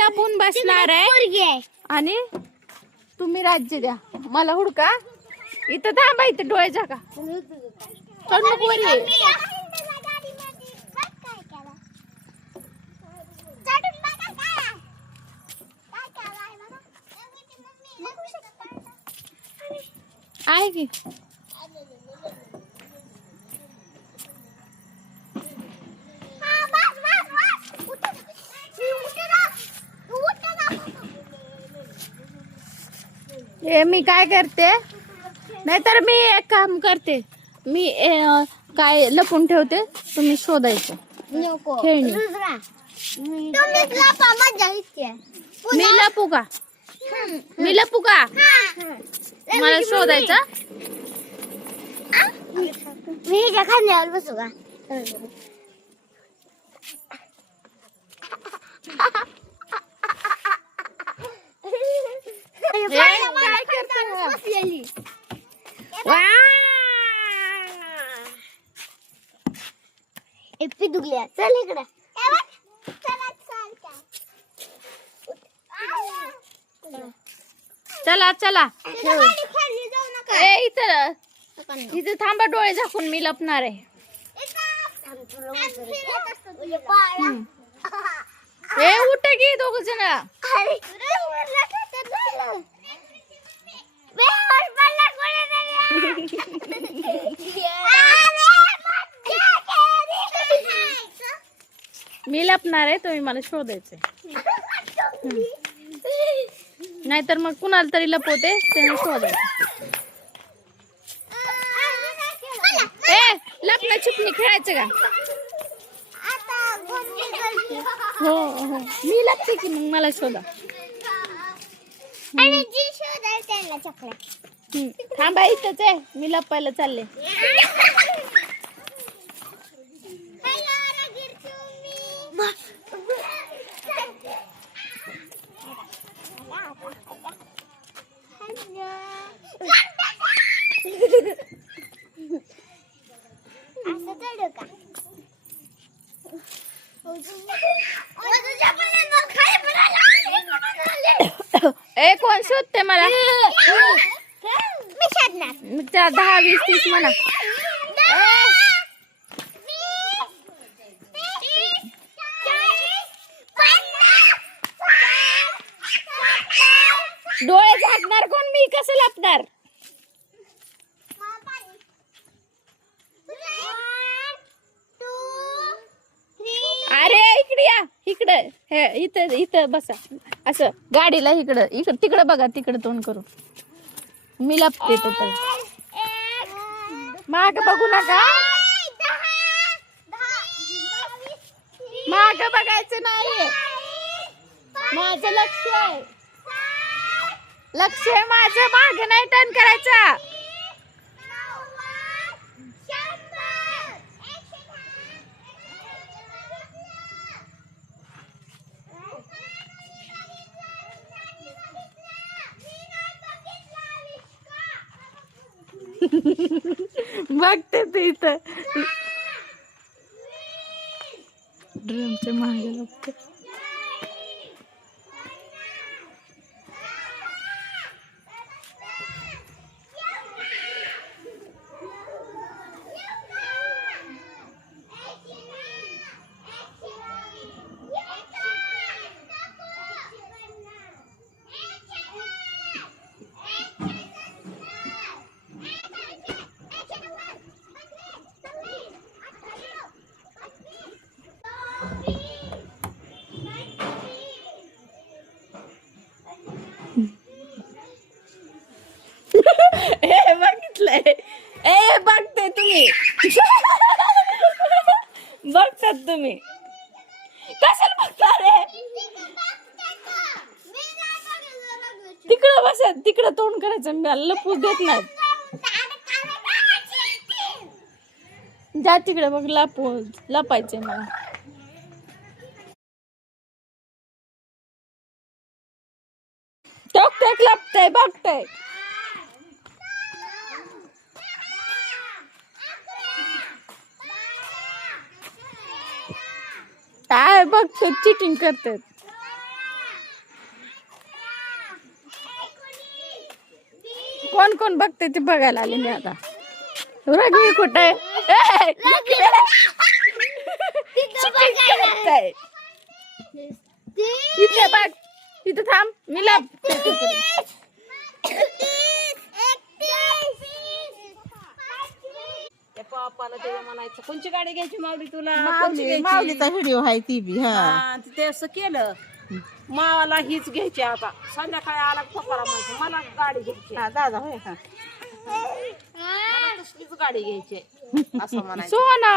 लपून बसणार आहे. आणि तुम्ही राज्य द्या. मला हुडका. इथं थांबा इथं डोळे वर. ये. आहे की? हे मी काय करते? नाहीतर मी एक काम करते. मी काय लपून ठेवते तुम्ही शोधायचं. खेळणी. मी लपू का? मी लपू का? मला शोधायचं? मी खांद्यावर बसू का काय करते? बसलेली वा! एप्पी दुगल्या चल इकडे. चला चला ए इथं. इथं थांबा डोळे झाकून मी लपणार आहे. ए उठ की दोघ जण. मी लपणार आहे तुम्ही मला शोधायचे नाहीतर मग कुणाला तरी लपवते ते शोधायचं ए लपणं चिपणी खेळायचं का हो हो मी लपते की मग मला शोधा आणि जी शोधाल त्यांना चॉकलेट. थांबा इथंच आहे. मी लपायला चालले असं चढू का तुझ्या पण खाली पडायला ए कोण शोधते मला. दहा वीस तीस म्हणा डोळे झाकणार कोण मी कसं लपणार अरे इकडे या इकडं हे इथं इथं बसा. असं गाडीला इकडं इकडं तिकडं बघा तिकडं तोंड करू मी लपते तो पण माग बघू नका. माग बघायचं नाही माझं लक्ष आहे. लक्ष आहे माझं. माग नाही टर्न करायचा. बघते ते इथं. ड्रमच्या मागे लागते बघतात तुम्ही. कशाला बघता रे? तिकडं बसा तिकडं तोंड करायचं मी लपू देत नाही. जा तिकडे बघ लपू लपायचे मला. टॉक टॉक लपतय बघतय. काय बघतात चिटिंग करतात. कोण कोण बघते ते बघायला आले मी आता. रघवी कुठे? इथे बघ. तिथं थांब. मी लाभ पप्पाला ते म्हणायचं कोणची गाडी घ्यायची माऊली तुला? कोणची माऊली घ्यायची? माऊलीचा व्हिडिओ आहे ती बी हा. हा, ते असं केलं. मावाला हीच घ्यायची आता. संध्याकाळी आला की पप्पाला म्हणायचं मला गाडी घ्यायची हा दादा होय हा. मला तसलीच गाडी घ्यायची असं म्हणायचं. सोना!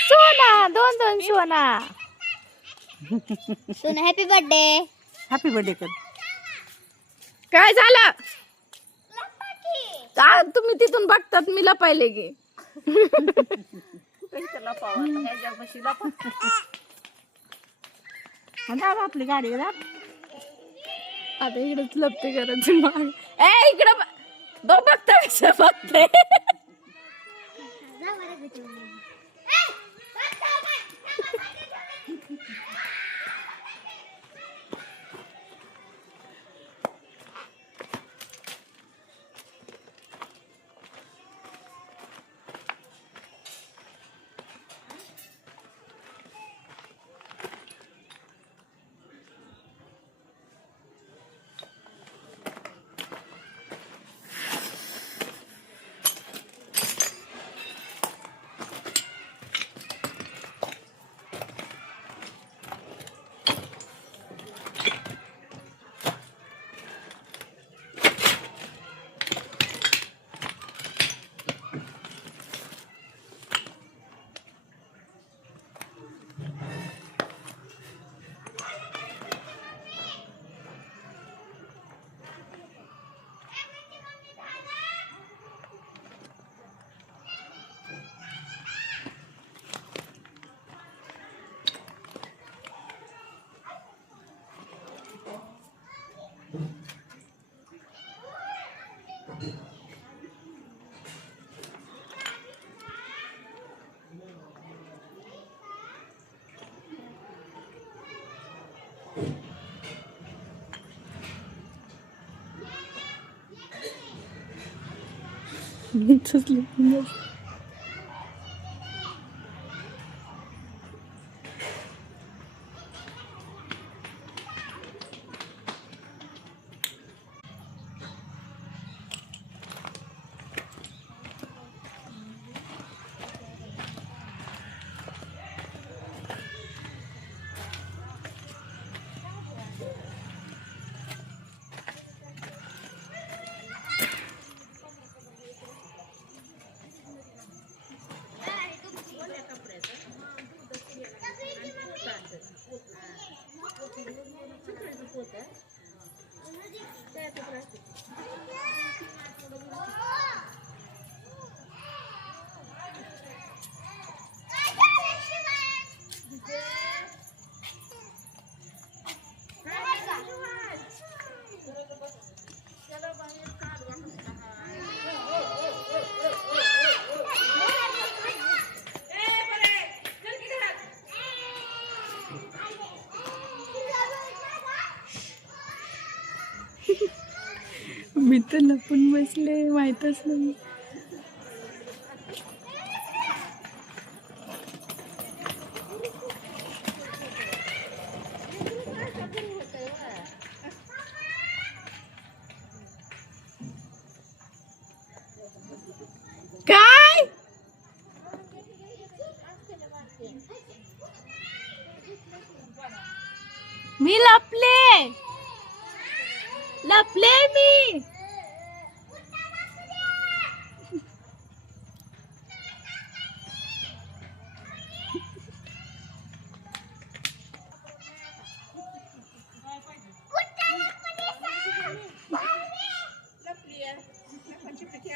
सोना दोन दोन सोना. सुन हॅपी बर्थडे हॅपी बर्थडे कर. काय झालं? आ, तुम्ही तिथून बघतात मी लपायले गे हा, आपली गाडी आता इकडेच लपते करायची मग. ए इकडे बघ. बघता कसं बघते मी तर लपून बसले माहितच नाही. काय? मी लपले. लपले मी.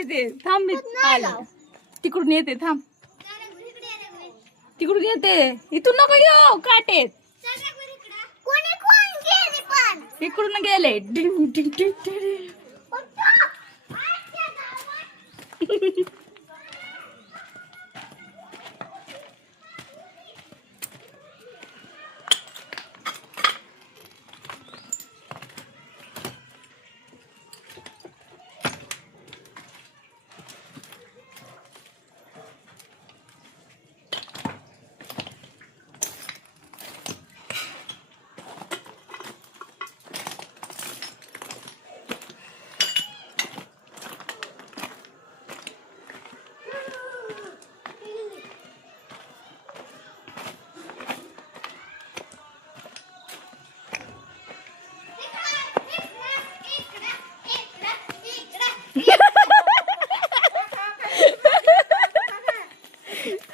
येते. थांब तिकडून येते थांब. तिकडून येते. इथून नको यो काटेत. इकडून गेले. डिंग डिंग डिंग डिंग.